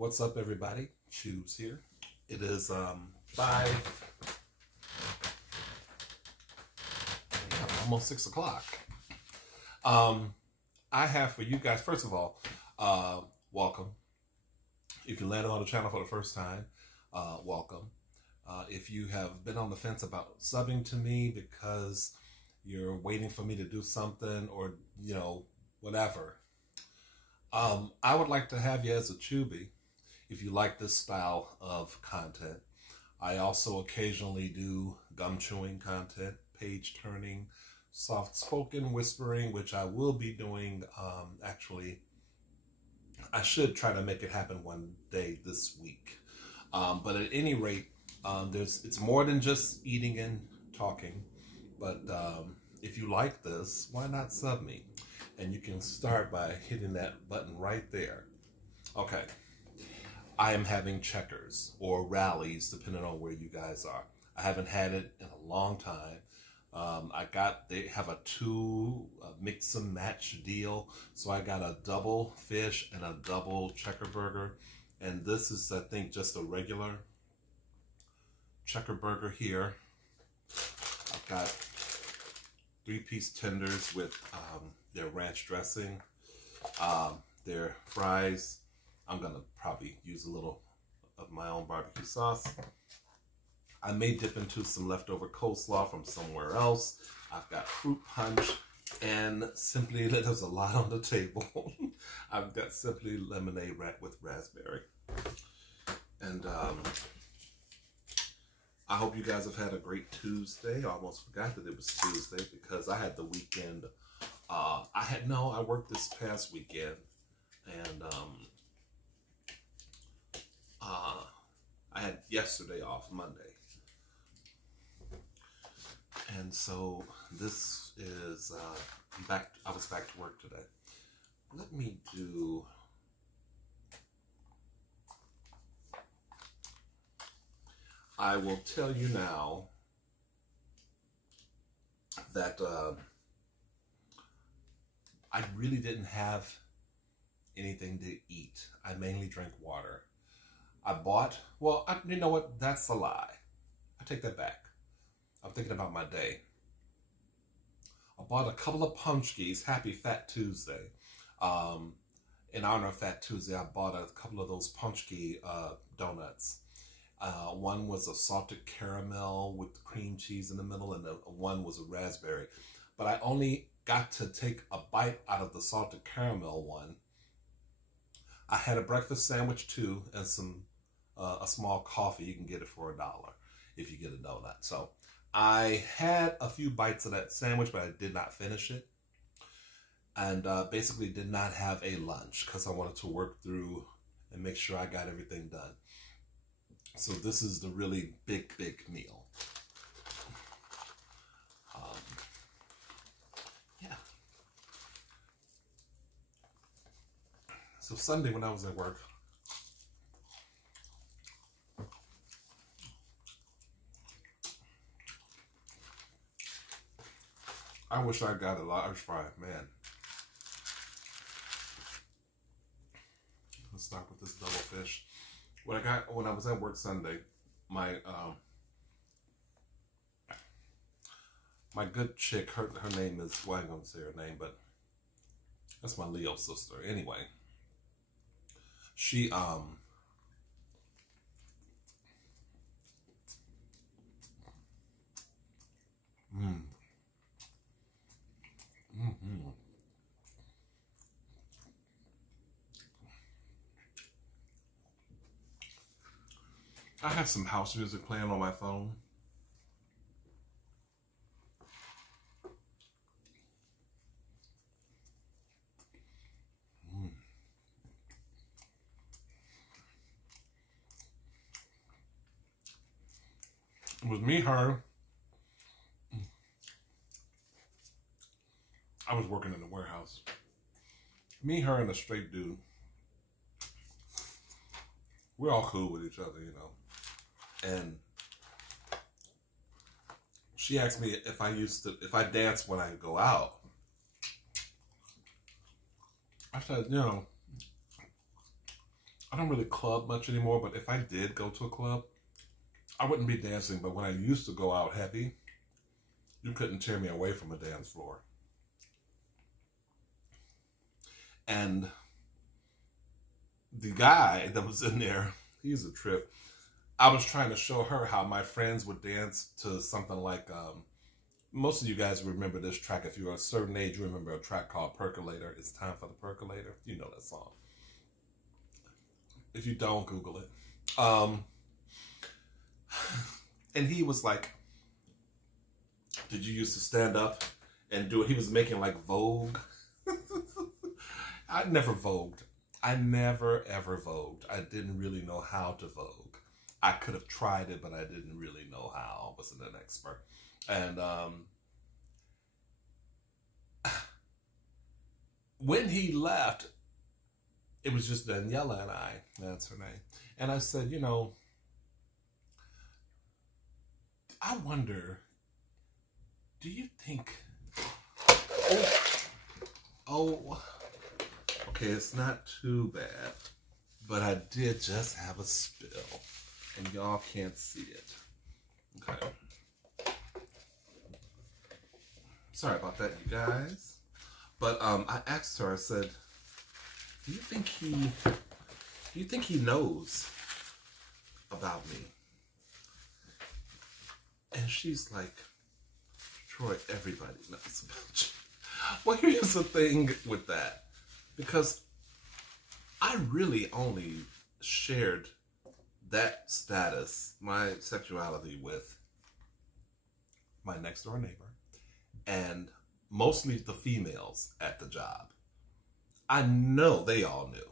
What's up, everybody? Choose here. It is 5, almost 6 o'clock. I have for you guys, first of all, welcome. If you landed on the channel for the first time, welcome. If you have been on the fence about subbing to me because you're waiting for me to do something or, you know, whatever, I would like to have you as a chubby if you like this style of content. I also occasionally do gum chewing content, page turning, soft spoken whispering, which I will be doing. Actually, I should try to make it happen one day this week. But at any rate, it's more than just eating and talking. But if you like this, why not sub me? And you can start by hitting that button right there. Okay. I am having checkers or rallies, depending on where you guys are. I haven't had it in a long time. They have a 2 mix and match deal. So I got a double fish and a double checker burger. And this is, I think, just a regular checker burger here. I've got 3-piece tenders with their ranch dressing, their fries. I'm gonna probably use a little of my own barbecue sauce. I may dip into some leftover coleslaw from somewhere else. I've got fruit punch and simply, there's a lot on the table. I've got simply lemonade with raspberry. And I hope you guys have had a great Tuesday. I almost forgot that it was Tuesday because I had the weekend. I worked this past weekend, and I had yesterday off, Monday. And so this is, I was back to work today. Let me do, I will tell you now that I really didn't have anything to eat. I mainly drank water. You know what? That's a lie. I take that back. I'm thinking about my day. I bought a couple of punchkis. Happy Fat Tuesday. In honor of Fat Tuesday, I bought a couple of those punchki donuts. One was a salted caramel with cream cheese in the middle, and one was a raspberry. But I only got to take a bite out of the salted caramel one. I had a breakfast sandwich too, and a small coffee. You can get it for $1 if you get a donut. So I had a few bites of that sandwich, but I did not finish it. And basically did not have a lunch because I wanted to work through and make sure I got everything done. So this is the really big meal. Yeah. So Sunday when I was at work, I wish I got a large fry, man. Let's start with this double fish. When I was at work Sunday, my good chick, her name is, well, I'm gonna say her name, but that's my Leo sister. Anyway, she I had some house music playing on my phone. It was me, her. I was working in the warehouse. Me, her, and a straight dude. We're all cool with each other, you know. And she asked me if I dance when I go out. I said, you know, I don't really club much anymore, but if I did go to a club, I wouldn't be dancing. But when I used to go out heavy, you couldn't tear me away from a dance floor. And the guy that was in there, he's a trip. I was trying to show her how my friends would dance to something like, most of you guys remember this track. If you're a certain age, you remember a track called Percolator. It's Time for the Percolator. You know that song. If you don't, Google it. And he was like, did you used to stand up and do it? He was making like Vogue. I never vogued. I never ever vogued. I didn't really know how to vogue. I could have tried it, but I didn't really know how. I wasn't an expert. And when he left, it was just Daniela and I. That's her name. And I said, you know, I wonder, do you think... Oh, okay, it's not too bad. But I did just have a spill. And y'all can't see it. Okay. Sorry about that, you guys. But I asked her, I said, do you think he knows about me? And she's like, Troy, everybody knows about you. Well, here's the thing with that. Because I really only shared that status, my sexuality, with my next door neighbor and mostly the females at the job. I know they all knew,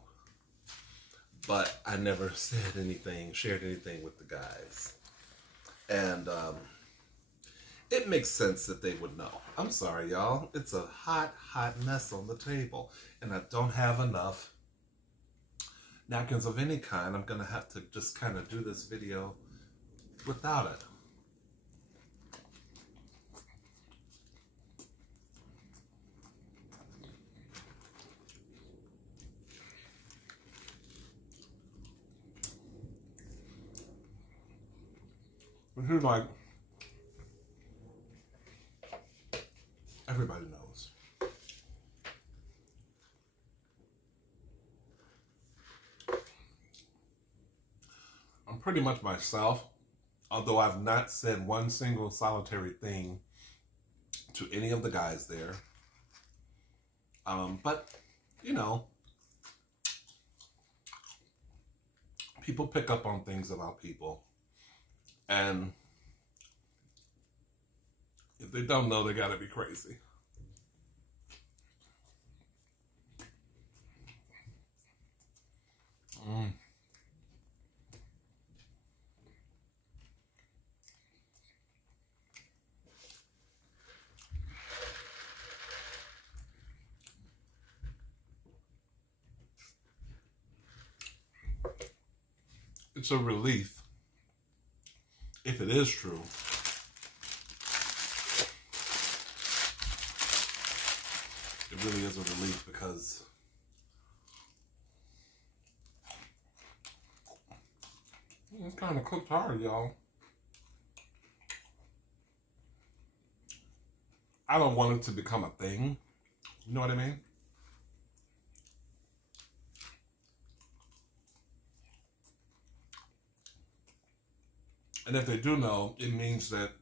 but I never said anything, shared anything with the guys. And it makes sense that they would know. I'm sorry, y'all. It's a hot, hot mess on the table, and I don't have enough napkins of any kind. I'm going to have to just kind of do this video without it. But here's like, everybody knows. I'm pretty much myself, although I've not said one single solitary thing to any of the guys there. But, you know, people pick up on things about people. And if they don't know, they gotta be crazy. It's a relief. If it is true, it really is a relief, because it's kind of cooked hard, y'all. I don't want it to become a thing. You know what I mean? And if they do know, it means that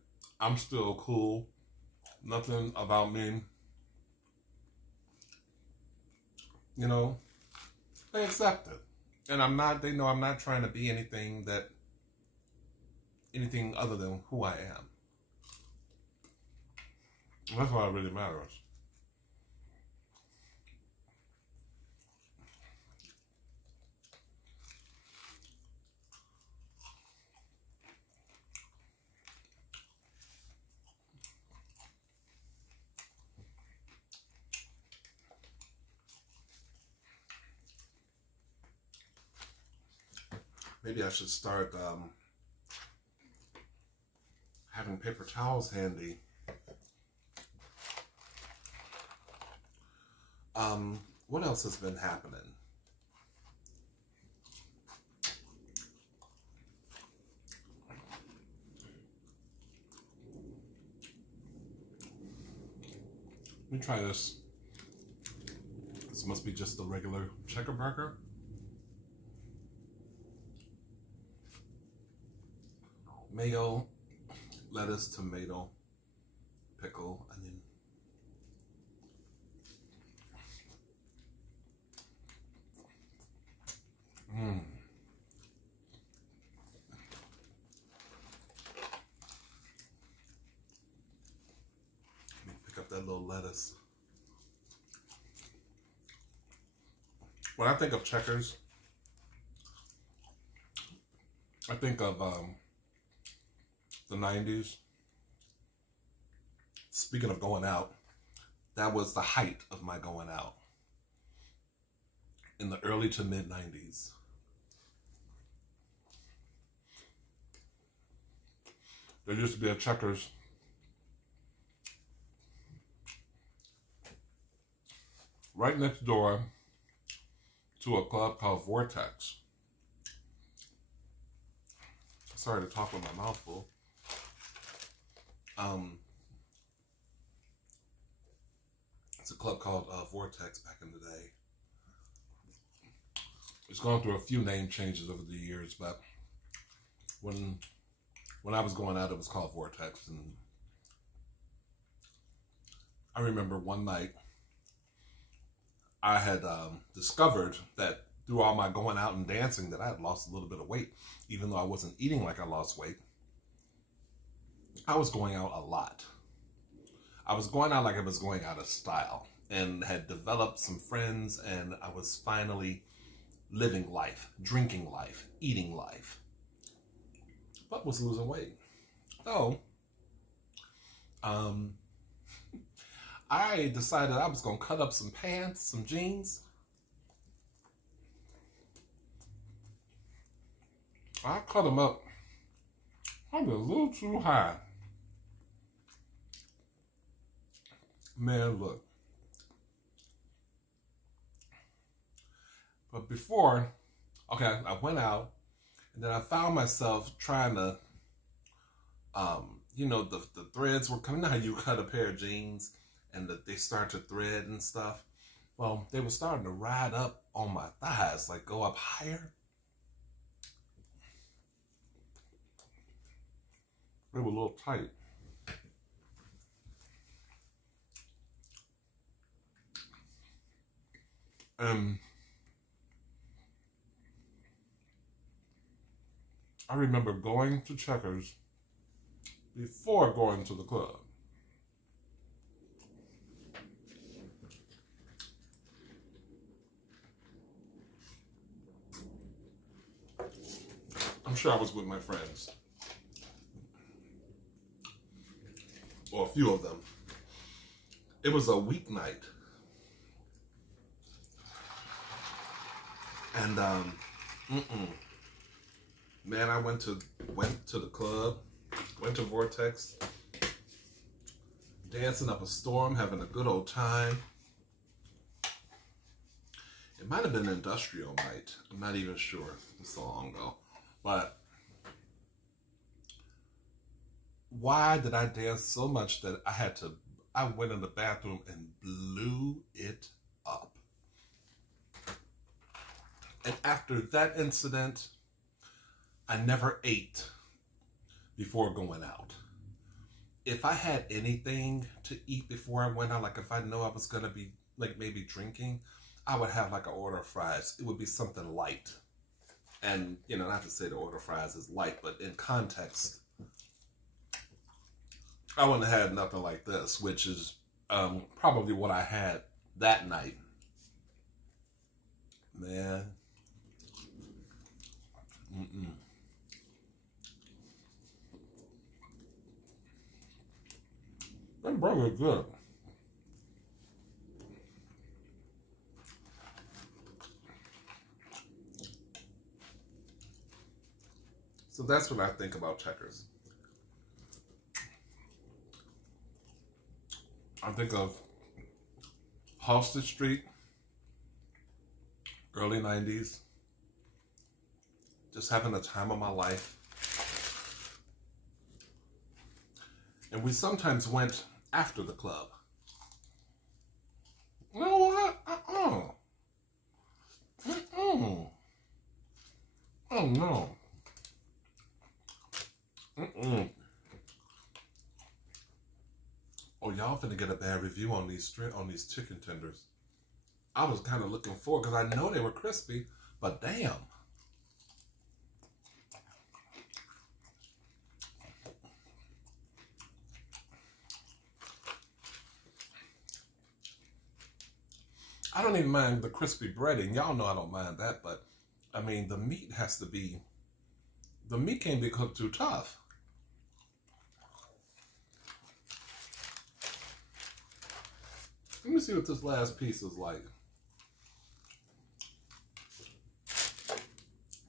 I'm still cool. Nothing about me. You know, they accept it. And they know I'm not trying to be anything other than who I am. And that's what really matters. Maybe I should start having paper towels handy. What else has been happening? me try this. This must be just the regular checker burger. Mayo, lettuce, tomato, pickle, onion. Mmm. Let me pick up that little lettuce. When I think of Checkers, I think of the 90s. Speaking of going out, that was the height of my going out in the early to mid 90s. There used to be a Checkers right next door to a club called Vortex. Sorry to talk with my mouth full. It's a club called Vortex back in the day. It's gone through a few name changes over the years, but when I was going out, it was called Vortex. And I remember one night I had discovered that through all my going out and dancing that I had lost a little bit of weight, even though I wasn't eating like I lost weight. I was going out a lot. I was going out like I was going out of style, and had developed some friends, and I was finally living life, drinking life, eating life, but was losing weight. So, I decided I was going to cut up some pants, some jeans. I cut them up probably a little too high. Man, look. But before, okay, I went out, and then I found myself trying to, you know, the threads were coming. You know how you cut a pair of jeans and they start to thread and stuff? Well, they were starting to ride up on my thighs, like go up higher. They were a little tight. I remember going to Checkers before going to the club. I'm sure I was with my friends, or a few of them. It was a weeknight, and man, I went to the club, went to Vortex, dancing up a storm, having a good old time. It might have been an industrial night. I'm not even sure. It's so long ago. But why did I dance so much that I went in the bathroom and blew it up? And after that incident, I never ate before going out. If I had anything to eat before I went out, like if I know I was going to be like maybe drinking, I would have like an order of fries. It would be something light. And, you know, not to say the order of fries is light, but in context, I wouldn't have had nothing like this, which is probably what I had that night. Man. That burger is good. So that's what I think about Checkers. I think of Halsted Street, early 90s, just having the time of my life. And we sometimes went after the club. Mm. Oh no. Mm-mm. Oh, y'all finna get a bad review on these chicken tenders. I was kind of looking forward because I know they were crispy, but damn. I don't even mind the crispy breading. Y'all know I don't mind that, but I mean, the meat can't be cooked too tough. Let me see what this last piece is like.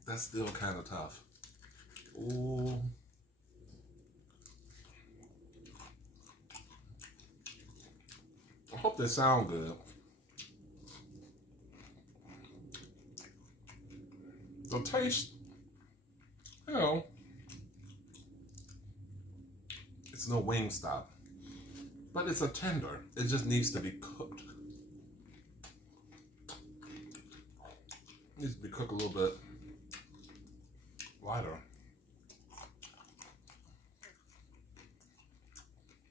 That's still kind of tough. Ooh. I hope they sound good. The taste, you know, it's no Wingstop, but it's a tender. It just needs to be cooked. It needs to be cooked a little bit lighter.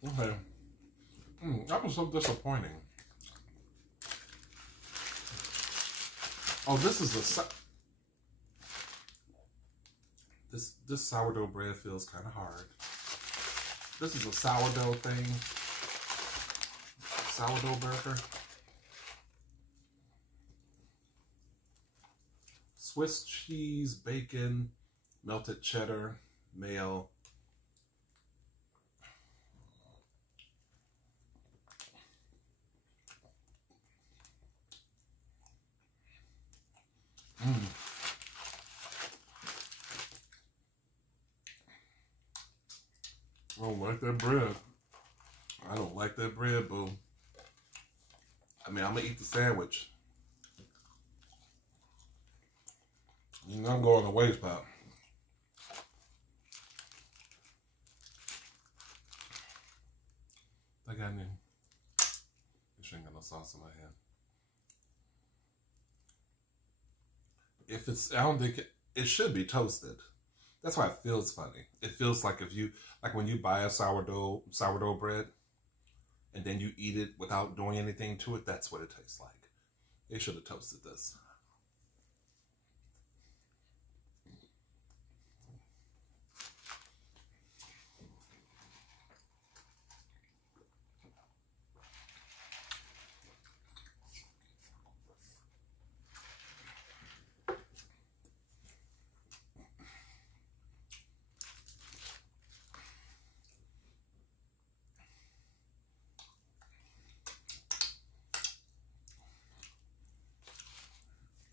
Okay. That was so disappointing. Oh, this is this sourdough bread feels kind of hard. This is a sourdough thing. Sourdough burger. Swiss cheese, bacon, melted cheddar, mayo. I don't like that bread. I don't like that bread, boo. I mean, I'm gonna eat the sandwich. I'm going to waste pot. I got any. This ain't got no sauce in my hand. If it's, I don't think it should be toasted. That's why it feels funny. It feels like when you buy a sourdough bread, and then you eat it without doing anything to it. That's what it tastes like. They should have toasted this.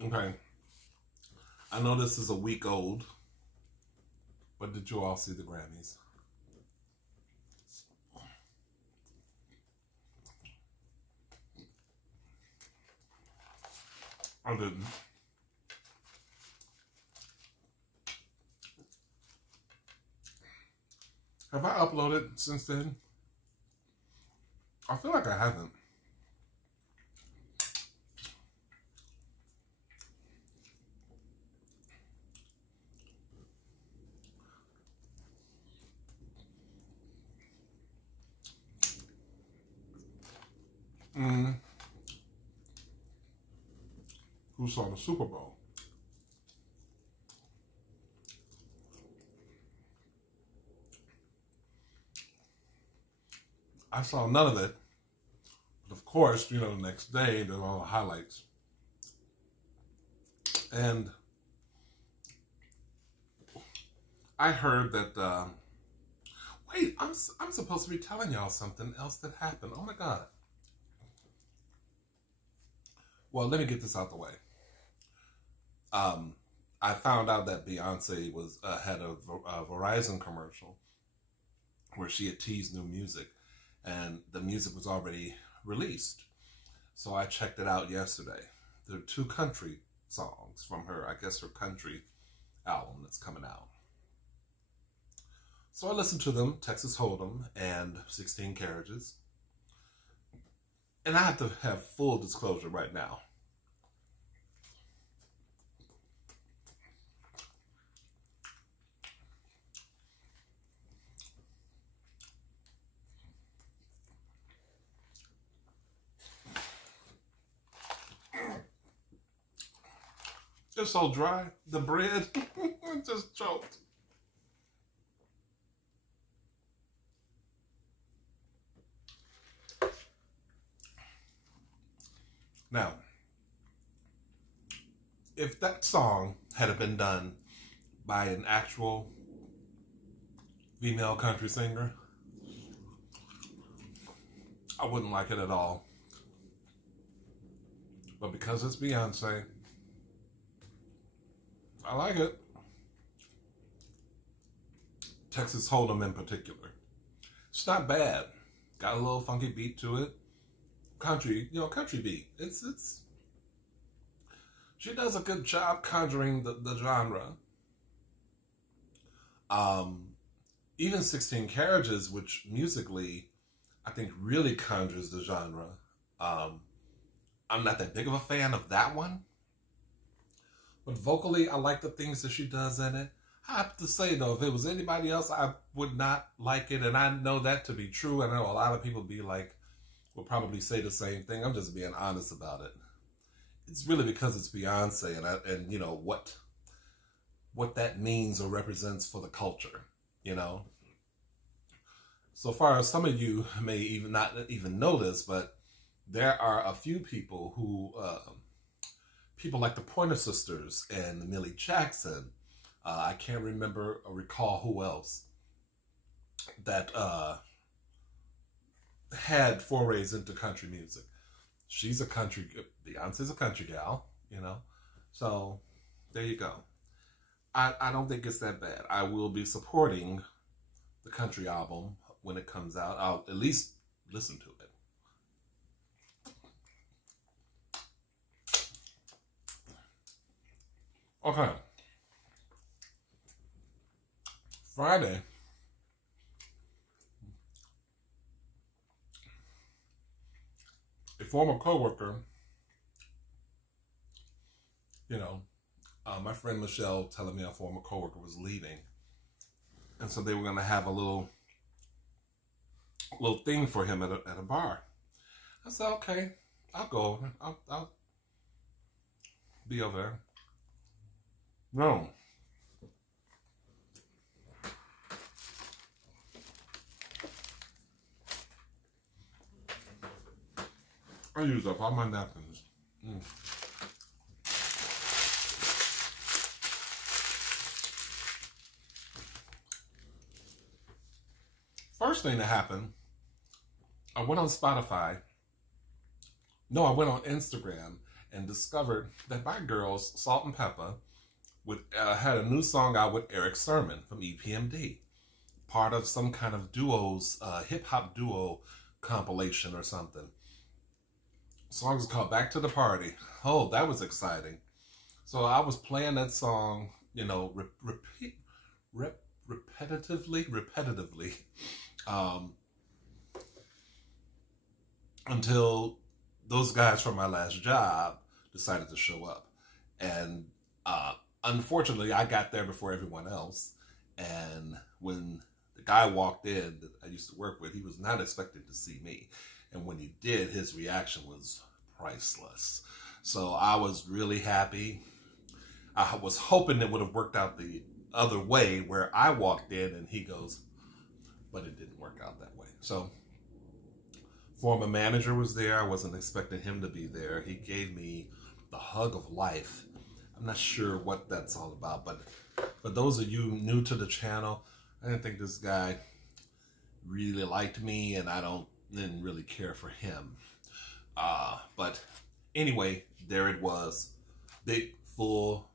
Okay. I know this is a week old, but did you all see the Grammys? I didn't. Have I uploaded since then? I feel like I haven't. Who saw the Super Bowl? I saw none of it. But of course, the next day, there's all the highlights. And I heard that, wait, I'm supposed to be telling y'all something else that happened. Oh my God. Well, let me get this out the way. I found out that Beyonce had a Verizon commercial where she had teased new music, and the music was already released. So I checked it out yesterday. There are 2 country songs from her, I guess her country album that's coming out. So I listened to them, Texas Hold'em and 16 Carriages. And I have to have full disclosure right now. Just so dry. The bread just choked. Now, if that song had been done by an actual female country singer, I wouldn't like it at all. But because it's Beyonce, I like it. Texas Hold'em in particular. It's not bad. Got a little funky beat to it. Country, country beat. It's. She does a good job conjuring the genre. Even 16 Carriages, which musically, I think really conjures the genre. I'm not that big of a fan of that one. But vocally, I like the things that she does in it. I have to say, though, if it was anybody else, I would not like it. And I know that to be true. I know a lot of people will probably say the same thing. I'm just being honest about it. It's really because it's Beyonce and you know, what that means or represents for the culture, you know. So far as some of you may even not even know this, but there are a few people who, people like the Pointer Sisters and Millie Jackson, I can't remember or recall who else, that had forays into country music. Beyonce's a country gal, you know. So there you go. I don't think it's that bad. I will be supporting the country album when it comes out. I'll at least listen to it. Okay. Friday. A former coworker, my friend Michelle telling me a former coworker was leaving. And so they were going to have a little thing for him at a bar. I said, okay, I'll go over. I'll be over there. No. I used up all my napkins. First thing that happened, I went on Spotify. No, I went on Instagram and discovered that my girls, Salt and Pepper, had a new song out with Eric Sermon from EPMD. Part of some kind of hip-hop duo compilation or something. The song is called Back to the Party. Oh, that was exciting. So I was playing that song, repetitively, until those guys from my last job decided to show up. And unfortunately, I got there before everyone else. And when the guy walked in that I used to work with, he was not expecting to see me. And when he did, his reaction was priceless. So I was really happy. I was hoping it would have worked out the other way, where I walked in and he goes, but it didn't work out that way. So former manager was there. I wasn't expecting him to be there. He gave me the hug of life. I'm not sure what that's all about, but for those of you new to the channel, I didn't think this guy really liked me, and I didn't really care for him. But anyway, there it was. Big, full,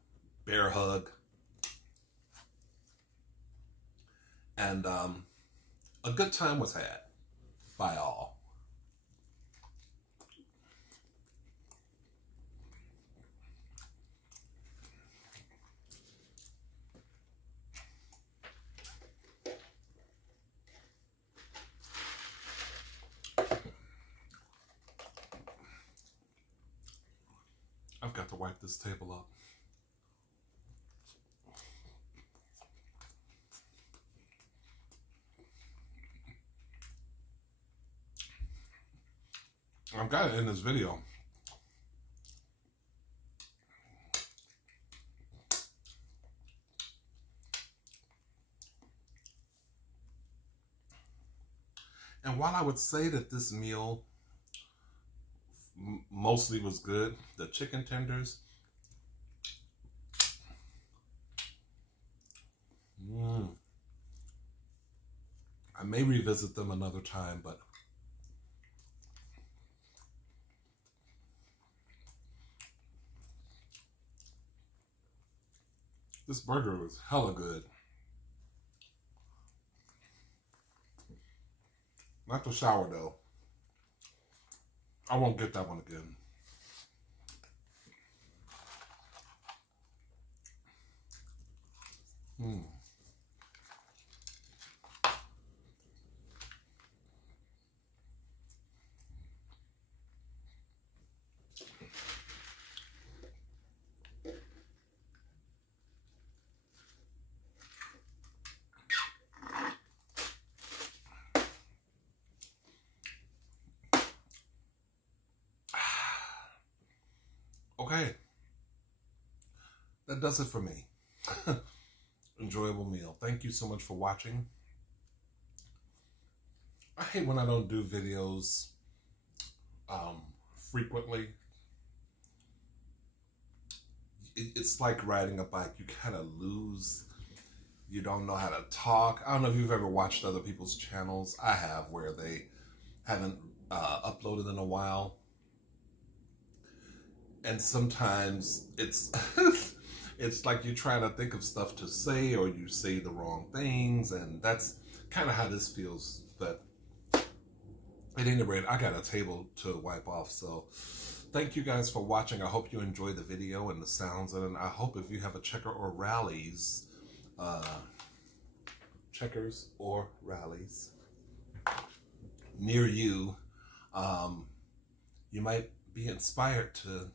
bear hug. And a good time was had by all. I've got to wipe this table up. I've got it in this video. And while I would say that this meal mostly was good, the chicken tenders, I may revisit them another time, but this burger was hella good. Not the sourdough. I won't get that one again. Okay, that does it for me. Enjoyable meal. Thank you so much for watching. I hate when I don't do videos frequently. It's like riding a bike. You kind of lose. You don't know how to talk. I don't know if you've ever watched other people's channels. I have, where they haven't uploaded in a while. And sometimes it's it's like you're trying to think of stuff to say, or you say the wrong things, and that's kind of how this feels. But at any rate, I got a table to wipe off. So thank you guys for watching. I hope you enjoyed the video and the sounds, and I hope if you have a checkers or rallies near you, you might be inspired to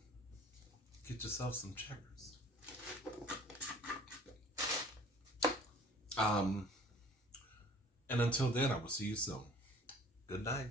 get yourself some checkers. And until then, I will see you soon. Good night.